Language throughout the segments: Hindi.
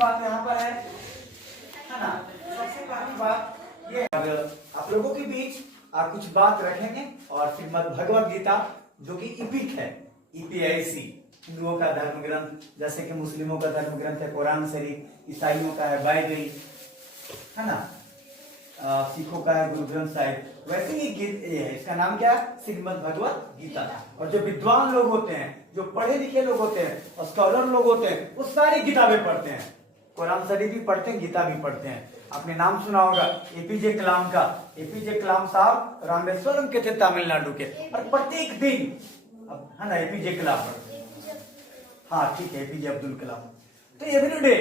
बात यहाँ पर है ना, सबसे पहली बात ये आप लोगों के बीच कुछ बात रखेंगे और श्रीमद् भगवत गीता जो कि इपिक है, ईपीआईसी, हिंदुओं का धर्म ग्रंथ, जैसे कि मुस्लिमों का धर्म ग्रंथ है कुरान शरीफ, ईसाइयों का है बाइबल, है ना, सिखों का है गुरु ग्रंथ साहिब, वैसे ही ये है, इसका नाम क्या है, श्रीमद् भगवत गीता। और जो विद्वान लोग होते हैं, जो पढ़े लिखे लोग होते हैं और स्कॉलर लोग होते हैं, वो सारी किताबें पढ़ते हैं, कुरान शरीफ भी पढ़ते हैं, गीता भी पढ़ते हैं। आपने नाम सुना होगा एपीजे कलाम का। एपीजे कलाम साहब रामेश्वरम के थे, तमिलनाडु के, और प्रत्येक दिन, है ना, एपीजे कलाम पढ़ते, हाँ ठीक है, एपीजे अब्दुल कलाम। तो एवरीडे,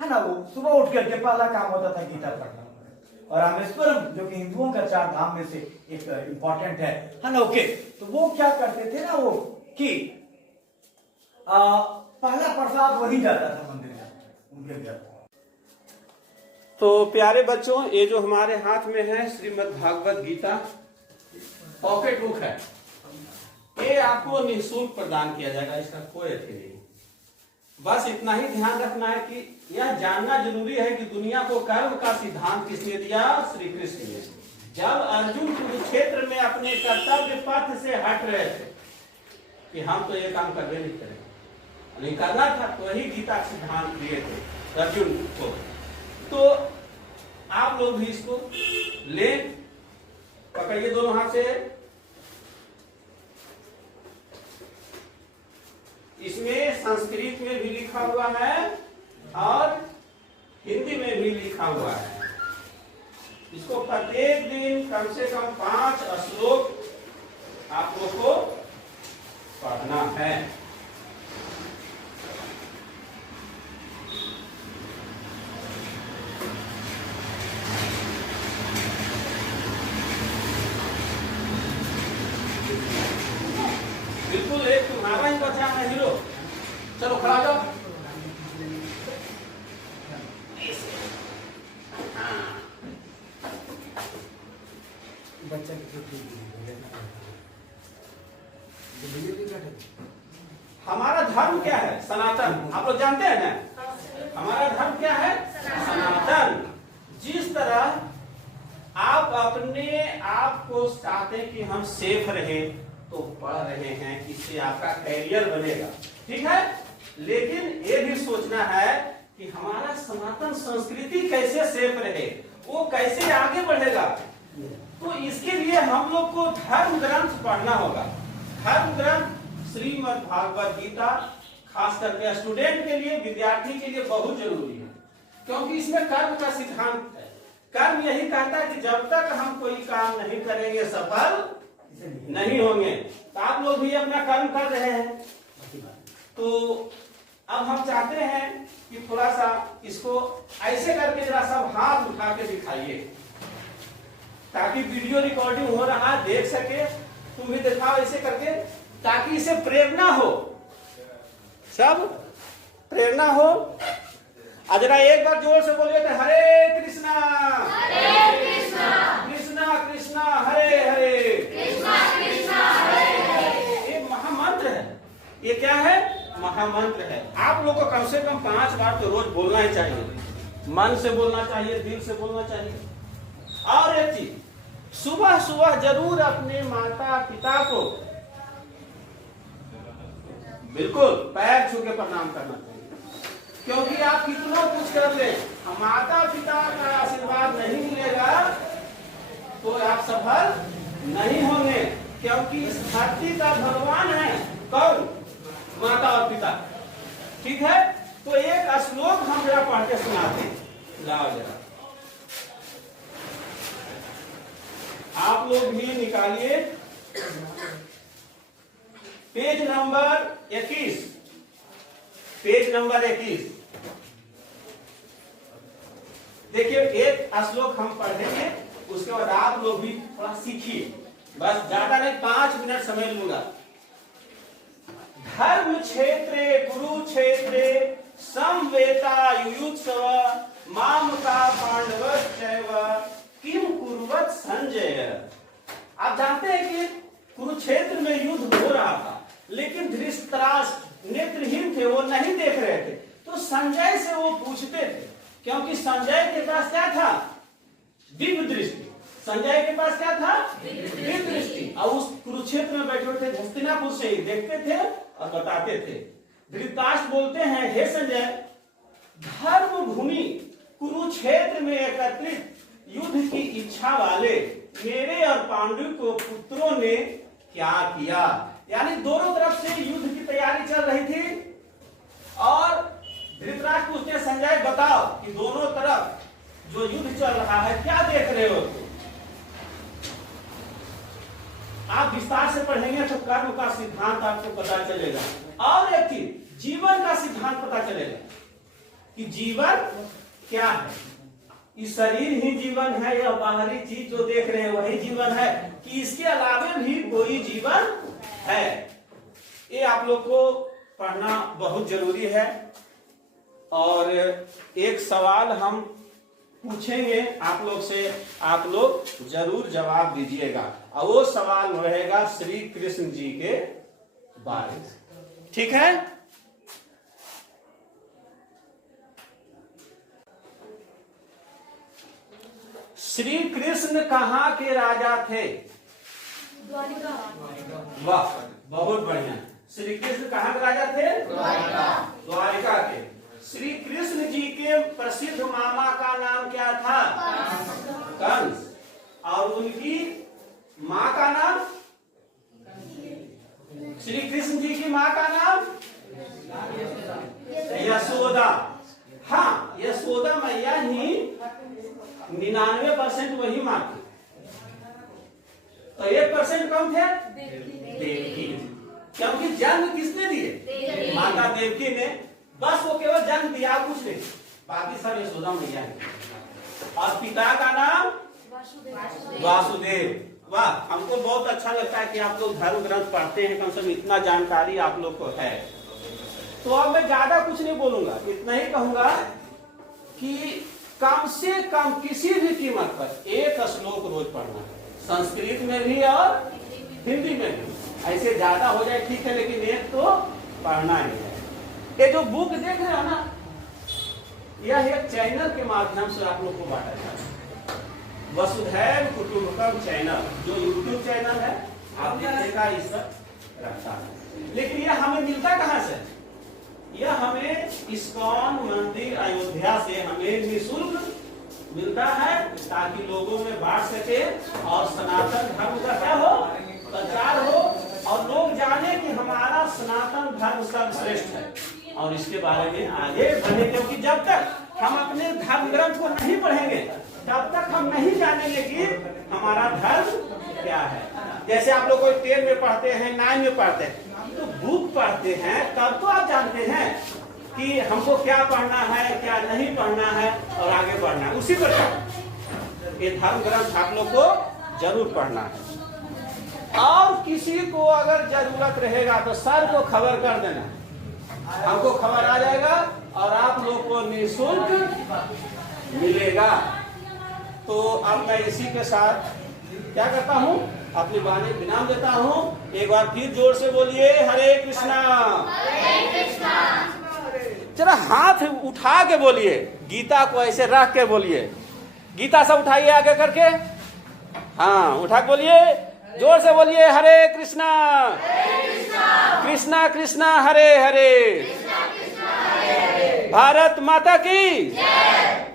है ना, वो सुबह उठ करके पहला काम होता था गीता पढ़ना। और रामेश्वरम जो कि हिंदुओं का 4 धाम में से एक इंपॉर्टेंट है ना, ओके, तो वो क्या करते थे ना, वो कि पहला प्रसाद वही जाता था मंदिर में, उनके घर। तो प्यारे बच्चों, ये जो हमारे हाथ में है श्रीमद् भागवत गीता पॉकेट बुक है, ये आपको निःशुल्क प्रदान किया जाएगा, इसका कोई अथी नहीं। बस इतना ही ध्यान रखना है कि यह जानना जरूरी है कि दुनिया को कर्म का सिद्धांत किसने दिया? श्री कृष्ण ने। जब अर्जुन कुरुक्षेत्र में अपने कर्तव्य पथ से हट रहे थे कि हम तो ये काम करने नहीं करेंगे, नहीं करना था, तो वही गीता के सिद्धांत दिए थे अर्जुन को। तो आप लोग भी इसको ले, पकड़िए दोनों हाथ से। इसमें संस्कृत में भी लिखा हुआ है और हिंदी में भी लिखा हुआ है। इसको प्रत्येक दिन कम से कम 5 श्लोक आप लोग को पढ़ना है। बिल्कुल एक तुम्हारा ही बच्चा है हीरो। चलो खड़ा हो जाओ। हमारा धर्म क्या है? सनातन। आप लोग जानते हैं ना, हमारा धर्म क्या है? सनातन। जिस तरह आप अपने आप को चाहते हैं कि हम सेफ रहे, तो पढ़ रहे हैं, इससे आपका कैरियर बनेगा, ठीक है। लेकिन ये भी सोचना है कि हमारा सनातन संस्कृति कैसे सेफ रहे, वो कैसे आगे बढ़ेगा। तो इसके लिए हम लोग को धर्म ग्रंथ पढ़ना होगा। धर्म ग्रंथ श्रीमद् भागवत गीता खास करके स्टूडेंट के लिए, विद्यार्थी के लिए बहुत जरूरी है, क्योंकि इसमें कर्म का सिद्धांत है। कर्म यही कहता है कि जब तक हम कोई काम नहीं करेंगे सफल नहीं होंगे। तो आप लोग भी अपना कर्म कर रहे हैं, तो अब हम चाहते हैं कि थोड़ा सा इसको ऐसे करके जरा सब हाथ उठा के दिखाइए, ताकि वीडियो रिकॉर्डिंग हो रहा है, देख सके। तुम भी दिखाओ ऐसे करके, ताकि इसे प्रेरणा हो, सब प्रेरणा हो। जरा एक बार जोर से बोलिए तो हरे कृष्णा कृष्णा कृष्णा हरे हरे, ये महामंत्र है। ये क्या है? महामंत्र है। आप लोग को कम से कम 5 बार तो रोज बोलना ही चाहिए, मन से बोलना चाहिए, दिल से बोलना चाहिए। और एक चीज, सुबह सुबह जरूर अपने माता पिता को बिल्कुल पैर छू के प्रणाम करना चाहिए, क्योंकि आप कितना कुछ कर ले, माता पिता का आशीर्वाद नहीं मिलेगा तो आप सफल नहीं होंगे। क्योंकि इस धरती का भगवान है कौन? माता और पिता, ठीक है। तो एक श्लोक हम जरा पढ़ के सुनाते हैं, लाओ जरा, आप लोग भी निकालिए पेज नंबर 21, पेज नंबर 21। देखिए एक श्लोक हम पढ़ेंगे, उसके बाद आप लोग भी थोड़ा सीखिए, बस ज्यादा नहीं, 5 मिनट समय लूंगा। धर्म क्षेत्रे कुरुक्षेत्रे समवेता युयुत्सव मामका पांडवश्चैव किम कुर्वत संजय। आप जानते हैं कि कुरुक्षेत्र में युद्ध हो रहा था, लेकिन धृतराष्ट्र नेत्रहीन थे, वो नहीं देख रहे थे। तो तो संजय से वो पूछते थे, क्योंकि संजय के पास क्या था? दिव्य दृष्टि। संजय के पास क्या था? दिव्य दृष्टि। और उस कुरुक्षेत्र में बैठे थे, हस्तिनापुर से ही देखते थे और बताते थे। धृतराष्ट्र बोलते हैं, हे संजय, धर्म भूमि कुरुक्षेत्र में एकत्रित युद्ध की इच्छा वाले मेरे और पांडु को पुत्रों ने क्या किया? यानी दोनों तरफ से युद्ध की तैयारी चल रही थी और धृतराष्ट्र पूछते, संजय बताओ कि दोनों तरफ जो युद्ध चल रहा है क्या देख रहे हो तुम? आप विस्तार से पढ़ेंगे तो कर्म का सिद्धांत आपको पता चलेगा। और एक चीज, जीवन का सिद्धांत पता चलेगा कि जीवन क्या है। इस शरीर ही जीवन है या बाहरी चीज जो देख रहे हैं वही जीवन है, कि इसके अलावे भी कोई जीवन है? ये आप लोग को पढ़ना बहुत जरूरी है। और एक सवाल हम पूछेंगे आप लोग से, आप लोग जरूर जवाब दीजिएगा, और वो सवाल रहेगा श्री कृष्ण जी के बारे में। ठीक है? श्री कृष्ण कहाँ के राजा थे? वाह, बहुत बढ़िया। श्री कृष्ण कहाँ के राजा थे? द्वारिका के। श्री कृष्ण जी के प्रसिद्ध मामा का नाम क्या था? कंस। और उनकी माँ का नाम? श्री कृष्ण जी की माँ का नाम यशोदा। हाँ, यशोदा मैया ही 99% वही माँ थी, तो 1% कम थे देवकी। क्योंकि जन्म किसने दिए? माता देवकी ने। बस वो केवल जन्म दिया, कुछ नहीं, बाकी सब यशोदा मैया है। और पिता का नाम वासुदेव। वाह, हमको बहुत अच्छा लगता है कि आप लोग धर्म ग्रंथ पढ़ते हैं, कम से कम इतना जानकारी आप लोग को है। तो अब मैं ज्यादा कुछ नहीं बोलूंगा, इतना ही कहूंगा कि कम से कम किसी भी कीमत पर एक श्लोक रोज पढ़ना है, संस्कृत में भी और हिंदी में भी। ऐसे ज्यादा हो जाए ठीक है, लेकिन एक तो पढ़ना ही है। ये जो बुक देख रहे हो ना, यह एक चैनल के माध्यम से आप लोग को बांटा जाता है। वसुधैव कुटुंबकम चैनल, जो यूट्यूब चैनल है, आप देखिएगा इस सब रखता है। लेकिन यह हमें मिलता कहाँ से? यह हमें इस्कॉन मंदिर अयोध्या से हमें निःशुल्क मिलता है, ताकि लोगों में बांट सके और सनातन धर्म का क्या हो? प्रचार हो, और लोग जाने कि हमारा सनातन धर्म सर्वश्रेष्ठ है और इसके बारे में आगे बढ़े। क्योंकि जब तक हम अपने धर्म ग्रंथ को नहीं पढ़ेंगे तब तक हम नहीं जानेंगे कि हमारा धर्म क्या है। जैसे आप लोग कोई 10 में पढ़ते हैं, 9 में पढ़ते हैं, तो बुक पढ़ते हैं तब तो आप जानते हैं कि हमको क्या पढ़ना है, क्या नहीं पढ़ना है और आगे बढ़ना है। उसी प्रकार ये धर्म ग्रंथ आप लोग को जरूर पढ़ना है। और किसी को अगर जरूरत रहेगा तो सर को खबर कर देना, हमको खबर आ जाएगा और आप लोग को निःशुल्क मिलेगा। तो अब मैं इसी के साथ क्या करता हूँ, अपनी वाणी विराम देता हूँ। एक बार फिर जोर से बोलिए, हरे कृष्णा। जरा हाथ उठा के बोलिए, गीता को ऐसे रख के बोलिए। गीता से उठाइए आगे करके, हाँ उठा के बोलिए, जोर से बोलिए, हरे कृष्णा कृष्णा कृष्णा हरे हरे, भारत माता की जय।